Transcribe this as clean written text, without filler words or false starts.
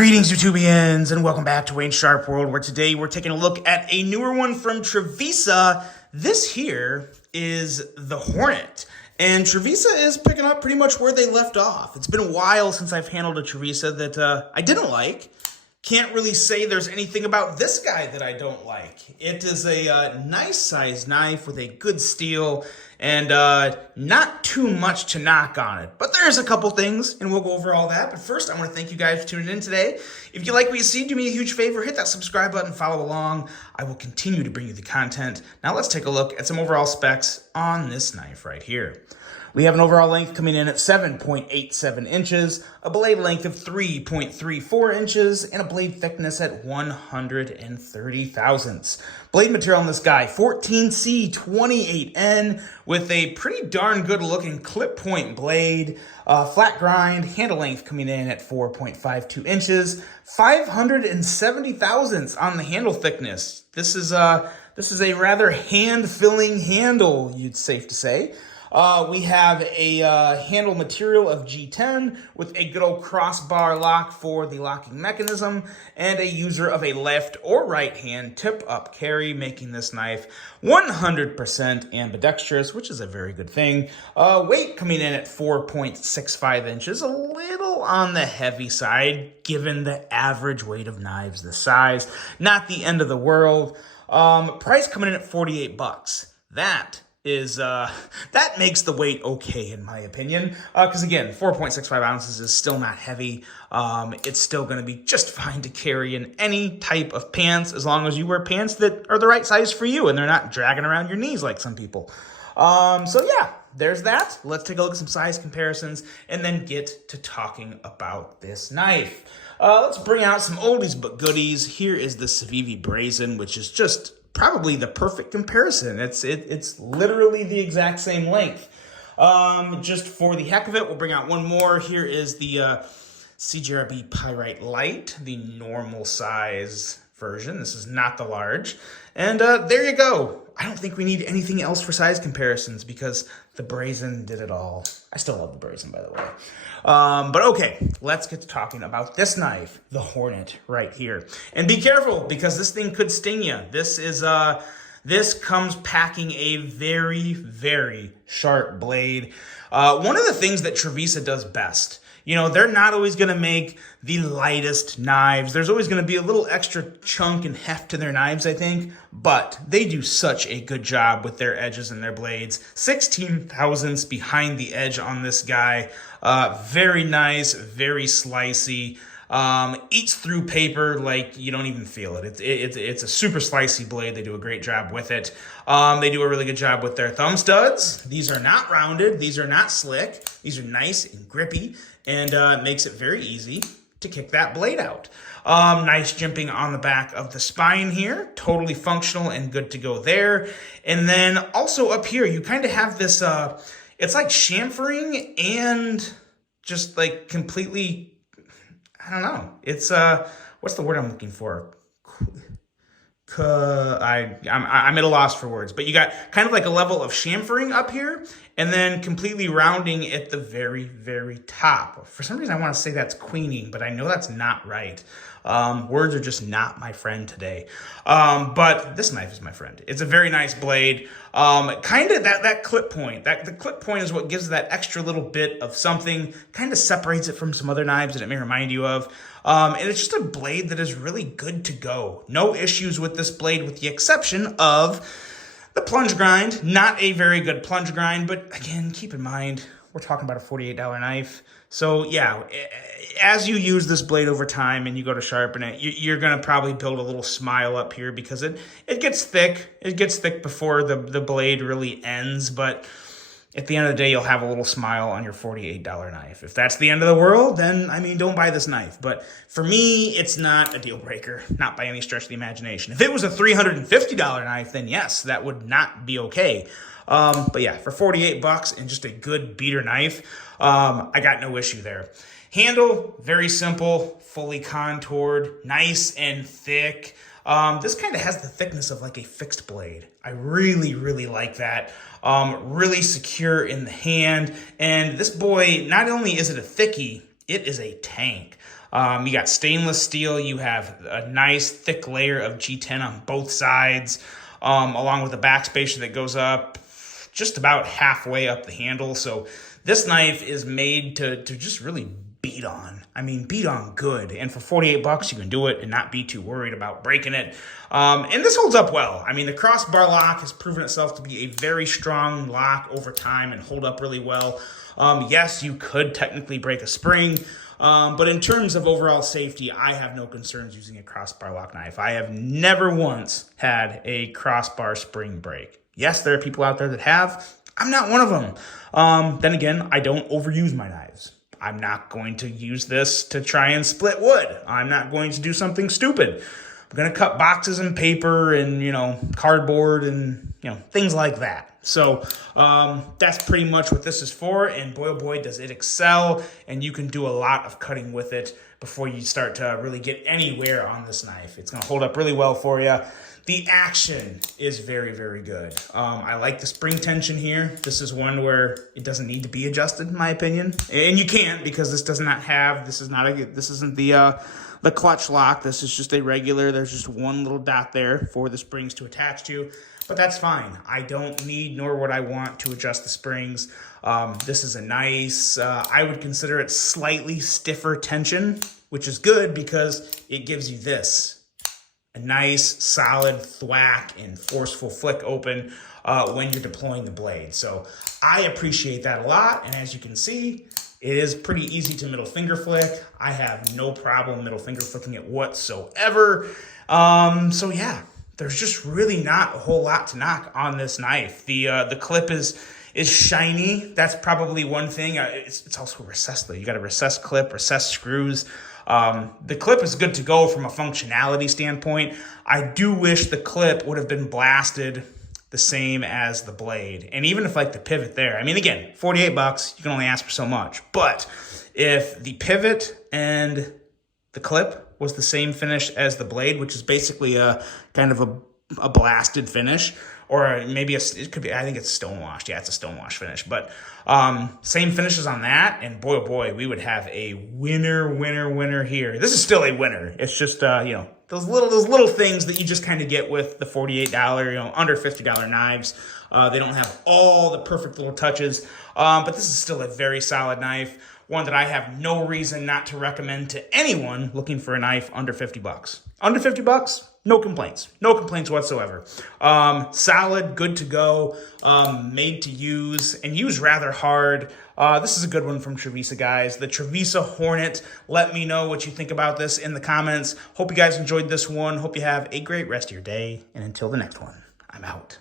Greetings, YouTubians, and welcome back to Wayne Sharp World, where today we're taking a look at a newer one from Trevisa. This here is the Hornet, and Trevisa is picking up pretty much where they left off. It's been a while since I've handled a Trevisa that I didn't like. Can't really say there's anything about this guy that I don't like. It is a nice sized knife with a good steel and not too much to knock on it. But there's a couple things, and we'll go over all that. But first, I want to thank you guys for tuning in today. If you like what you see, do me a huge favor. Hit that subscribe button, follow along. I will continue to bring you the content. Now let's take a look at some overall specs on this knife right here. We have an overall length coming in at 7.87 inches, a blade length of 3.34 inches, and a blade thickness at 130 thousandths. Blade material on this guy, 14C28N, with a pretty darn good looking clip point blade, flat grind, handle length coming in at 4.52 inches, 570 thousandths on the handle thickness. This is a rather hand-filling handle, you'd safe to say. We have a handle material of G10 with a good old crossbar lock for the locking mechanism and a user of a left or right hand tip-up carry, making this knife 100% ambidextrous, which is a very good thing. Weight coming in at 4.65 inches, a little on the heavy side given the average weight of knives this size. Not the end of the world. Price coming in at $48. That makes the weight okay in my opinion, because again, 4.65 ounces is still not heavy. It's still going to be just fine to carry in any type of pants, as long as you wear pants that are the right size for you and they're not dragging around your knees like some people. So yeah, there's that. Let's take a look at some size comparisons and then get to talking about this knife. Let's bring out some oldies but goodies. Here is the Civivi Brazen, which is just probably the perfect comparison. It's literally the exact same length. Just for the heck of it, we'll bring out one more. Here is the CJRB Pyrite Light, the normal size version. This is not the large. And there you go. I don't think we need anything else for size comparisons because the Brazen did it all. I still love the Brazen, by the way. But okay, let's get to talking about this knife, the Hornet, right here. And be careful, because this thing could sting you. This comes packing a very, very sharp blade. One of the things that Trevisa does best, you know, they're not always going to make the lightest knives. There's always going to be a little extra chunk and heft to their knives, I think. But they do such a good job with their edges and their blades. 16 thousandths behind the edge on this guy. Very nice, very slicey. Eats through paper like you don't even feel it. It's a super slicey blade. They do a great job with it. They do a really good job with their thumb studs. These are not rounded. These are not slick. These are nice and grippy, and it makes it very easy to kick that blade out. Nice jimping on the back of the spine here. Totally functional and good to go there. And then also up here, you kind of have this, it's like chamfering and just like completely, I don't know. It's, what's the word I'm looking for? I'm at a loss for words, but you got kind of like a level of chamfering up here and then completely rounding at the very, very top. For some reason, I want to say that's queening, but I know that's not right. Words are just not my friend today. But this knife is my friend. It's a very nice blade. Kind of that clip point. The clip point is what gives that extra little bit of something, kind of separates it from some other knives that it may remind you of. And it's just a blade that is really good to go. No issues with this blade, with the exception of the plunge grind. Not a very good plunge grind, but again, keep in mind, we're talking about a $48 knife. So yeah, as you use this blade over time and you go to sharpen it, you're going to probably build a little smile up here because it gets thick. It gets thick before the blade really ends, but at the end of the day, you'll have a little smile on your $48 knife. If that's the end of the world, then, I mean, don't buy this knife. But for me, it's not a deal breaker, not by any stretch of the imagination. If it was a $350 knife, then yes, that would not be okay. But yeah, for $48 and just a good beater knife, I got no issue there. Handle, very simple, fully contoured, nice and thick. This kind of has the thickness of like a fixed blade. I really, really like that. Really secure in the hand. And this boy, not only is it a thickie, it is a tank. You got stainless steel. You have a nice thick layer of G10 on both sides, along with a backspacer that goes up just about halfway up the handle. So this knife is made to just really beat on. I mean, beat on good. And for 48 bucks, you can do it and not be too worried about breaking it. And this holds up well. I mean, the crossbar lock has proven itself to be a very strong lock over time and hold up really well. Yes, you could technically break a spring, but in terms of overall safety, I have no concerns using a crossbar lock knife. I have never once had a crossbar spring break. Yes, there are people out there that have. I'm not one of them. Then again, I don't overuse my knives. I'm not going to use this to try and split wood. I'm not going to do something stupid. I'm going to cut boxes and paper and, cardboard and, things like that. So that's pretty much what this is for. And boy, oh boy, does it excel. And you can do a lot of cutting with it before you start to really get anywhere on this knife. It's going to hold up really well for you. The action is very, very good. I like the spring tension here. This is one where it doesn't need to be adjusted, in my opinion. And you can't, because this isn't the clutch lock. This is just a regular, there's just one little dot there for the springs to attach to. But that's fine. I don't need, nor would I want to adjust the springs. This is a nice, I would consider it slightly stiffer tension, which is good because it gives you this. A nice, solid thwack and forceful flick open when you're deploying the blade. So I appreciate that a lot. And as you can see, it is pretty easy to middle finger flick. I have no problem middle finger flicking it whatsoever. So yeah, there's just really not a whole lot to knock on this knife. The clip is shiny. That's probably one thing. It's also recessed though. You got a recessed clip, recessed screws. The clip is good to go from a functionality standpoint. I do wish the clip would have been blasted the same as the blade. And even if like the pivot there, I mean, again, 48 bucks, you can only ask for so much. But if the pivot and the clip was the same finish as the blade, which is basically a kind of a blasted finish, or maybe it could be, I think it's stonewashed. Yeah, it's a stonewash finish. But same finishes on that, and boy, oh boy, we would have a winner here. This is still a winner. It's just, those little things that you just kind of get with the $48, under $50 knives. They don't have all the perfect little touches, but this is still a very solid knife. One that I have no reason not to recommend to anyone looking for a knife under 50 bucks. Under 50 bucks, no complaints. No complaints whatsoever. Solid, good to go, made to use, and use rather hard. This is a good one from Trevisa, guys. The Trevisa Hornet. Let me know what you think about this in the comments. Hope you guys enjoyed this one. Hope you have a great rest of your day. And until the next one, I'm out.